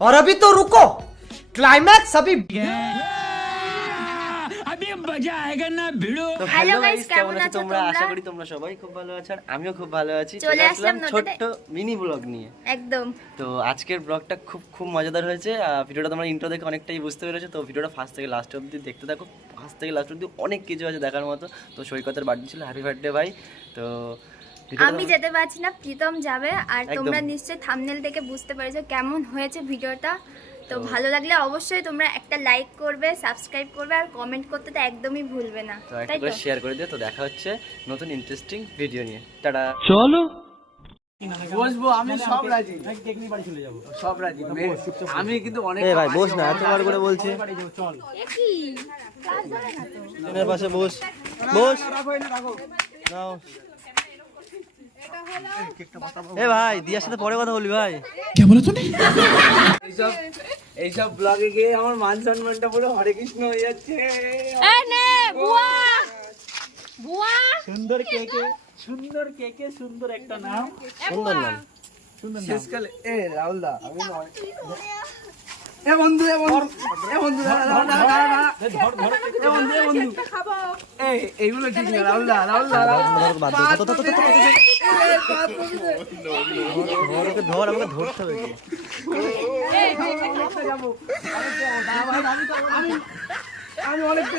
और अभी तो रुको क्लाइमैक्स अभी তো Hello হ্যালো গাইস কেমন কেমন আছো আছো তোমরা? তোমরা? আশা করি তোমরা সবাই খুব ভালো আছো আর আমিও খুব ভালো আছি। চলে চলে আসলাম আসলাম ছোট্ট মিনি ব্লগ নিয়ে। একদম। তো আজকের ব্লগটা খুব খুব মজাদার হয়েছে। ভিডিওটা তোমরা ইন্ট্রো দেখে অনেকটাই বুঝতে পেরেছ। তো ভিডিওটা ফার্স্ট থেকে লাস্ট অবধি দেখতে থাকো। ফার্স্ট থেকে লাস্ট অবধি অনেক কিছু আছে দেখার মতো। তো সৈকতের বার্থডে ছিল। হ্যাপি বার্থডে ভাই। তো আমি যেতে পারছি না প্রীতম যাবে। আর তোমরা নিশ্চয়ই থামনেল দেখে বুঝতে পেরেছ কেমন হয়েছে ভিডিওটা। তো ভালো লাগলে অবশ্যই তোমরা একটা লাইক করবে সাবস্ক্রাইব করবে আর কমেন্ট করতে তো একদমই ভুলবে না। তো একটা তাই করে তো? শেয়ার করে দিও তো দেখা হচ্ছে নতুন ইন্টারেস্টিং ভিডিও নিয়ে। টাটা। বসবো আমি সব রাজি। সব রাজি। আমি কিন্তু অনেক এ ভাই বস না এতবার করে বলছে এ কি পাশে বস। বস। নাও। এ ভাই দিয়ার সাথে পরে কথা বলবি ভাই। এইসব এইসব ব্লগে গিয়ে আমার মান সম্মানটা পুরো হরে কৃষ্ণ হয়ে যাচ্ছে। এই নে বুয়া বুয়া সুন্দর কেকে সুন্দর কেকে সুন্দর একটা নাম। সুন্দর নাম। শেষকালে এ রাহুল দা আমি নয়। এ বন্ধু এ বন্ধু এ বন্ধু আমি অনেকটা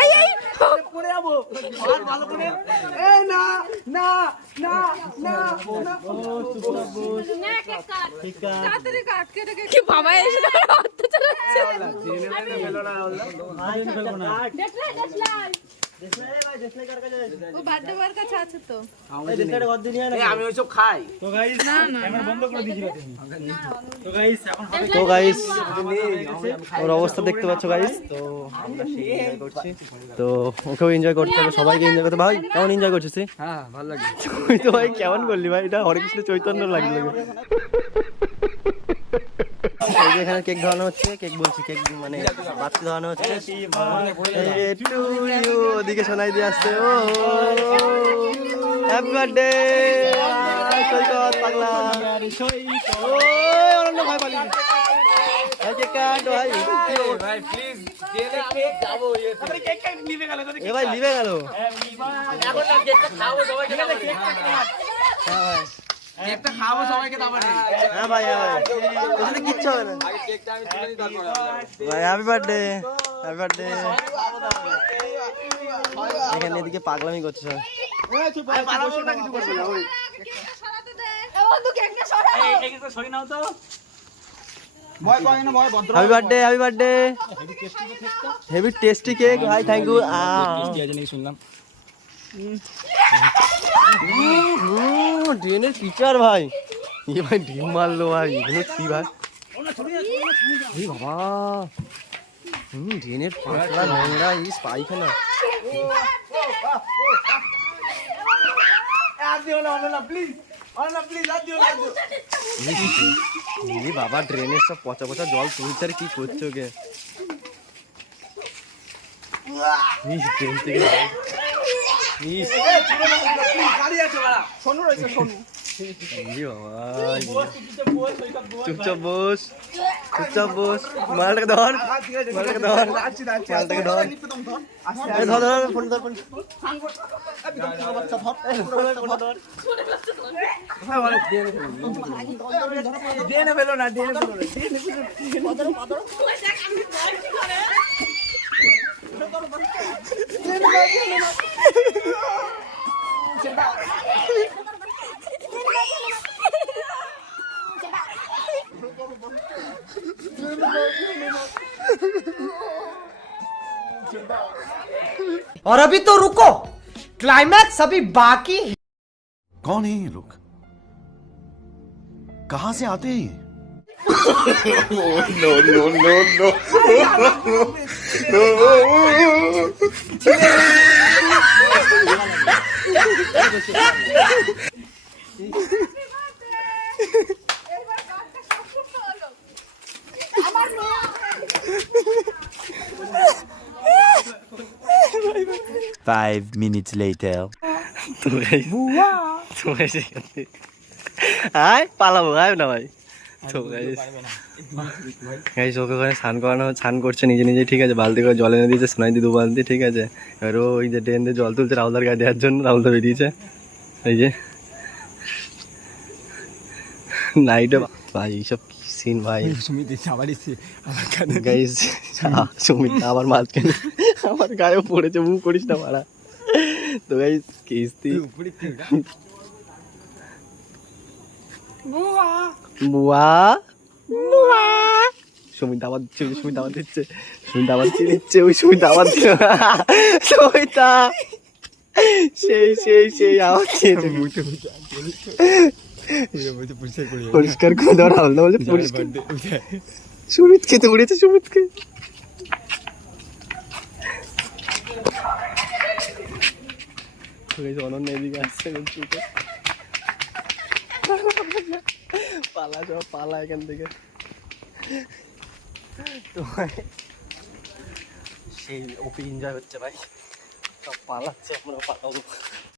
এই এই পড়ে যাব আর ভালো করে এ না না না না না তাড়াতাড়ি কাট কেটে কেটে কি বাবা এসে অত্যাচার হচ্ছে বার কাছে আছে তো। আমি ওইসব খাই। তো গাইস ওর অবস্থা দেখতে পাচ্ছ গাইস তো আমরা এনজয় করছি। তো ওকেও এনজয় করতে হবে সবাইকে এনজয় করতে ভাই কেমন এনজয় করছিস হ্যাঁ ভালো লাগে তুই তো ভাই কেমন করলি ভাই এটা হরেকৃষ্ণ চৈতন্য লাগল। এই যে এখানে কেক ধরানো হচ্ছে কেক বলছি কেক মানে বাচ্চা ধরানো হচ্ছে। ওদিকে শোনাই দিয়ে আসছে। ও হ্যাপি বার্থডে! সৈকত পাগলা। ও অনন্য ভাই পালি গেল লিভে হ্যাঁ ভাই। কেকটা খাব সবাইকে দাও হ্যাঁ ভাই হ্যাঁ ভাই। ওখানে কিচ্ছু হবে না। আগে কেকটা আমি তুলে নিই তারপর ভাই হ্যাপি বার্থডে হ্যাপি বার্থডে এখানে এদিকে পাগলামি করছে সব। Happy birthday happy birthday heavy tasty cake ভাই থ্যাংক ইউ শুনলাম। ড্রেনের টিচার ভাই এ ভাই ডিম মারলো ভাই এগুলো কি ভাই এই বাবা হুম ড্রেনের পাতলা নোংরা ইস পাইখানা আর দিও না না প্লিজ অনলা প্লিজ আর দিও না এই বাবা ড্রেনের সব পচা পচা জল তুলতে আর কি করছ কে ইস, ড্রেন থেকে চুপচাপ বস চুপচাপ বস মালটাকে ধর মালটাকে ধর। আচ্ছা আচ্ছা মালটাকে ধর। ধর। ধর ফোন ধর ফোন ফেলো না ফেলো না। और अभी तो रुको। क्लाइमैक्स अभी बाकी कौन है ये लोग? कहाँ से आते हैं ये? Five minutes later. তো guys, তো guys, এখান থেকে- আয় পালাবো আয় না ভাই তো গাইস গাইস ওকে ওখানে স্নান করানো স্নান করছে নিজে নিজে ঠিক আছে? বালতি করে জল এনে দিয়েছে সোনাই দু বালতি ঠিক আছে? এবার ও ওই যে ট্রেন দিয়ে জল তুলছে রাহুলদার গায়ে দেওয়ার জন্য রাহুলদা বেরিয়েছে। এই যে। নাইটে ভাই এইসব কি সিন ভাই? গাইস সুমিত আবার মাঝখানে আমার গায়েও পড়েছে মুখ করিস না মারা। তো গাইস কিস্তি বুয়া। বুয়া? সুমিত আবার দিচ্ছে সুমিত আবার দিচ্ছে সুমিত আবার দিচ্ছে ওই সুমিত আবার দিচ্ছে। সেই সেই সেই দিয়েছে পরিষ্কার করে দেওয়ার হালদা বলছে পরিষ্কার। সুমিত খেতে উড়েছে সুমিতকে। অনন্য এদিকে আসছে চুপে পালা যাও পালা এখান থেকে। তো সেই ওপি এনজয় হচ্ছে ভাই। সব পালাচ্ছে, আমরা পালাবো।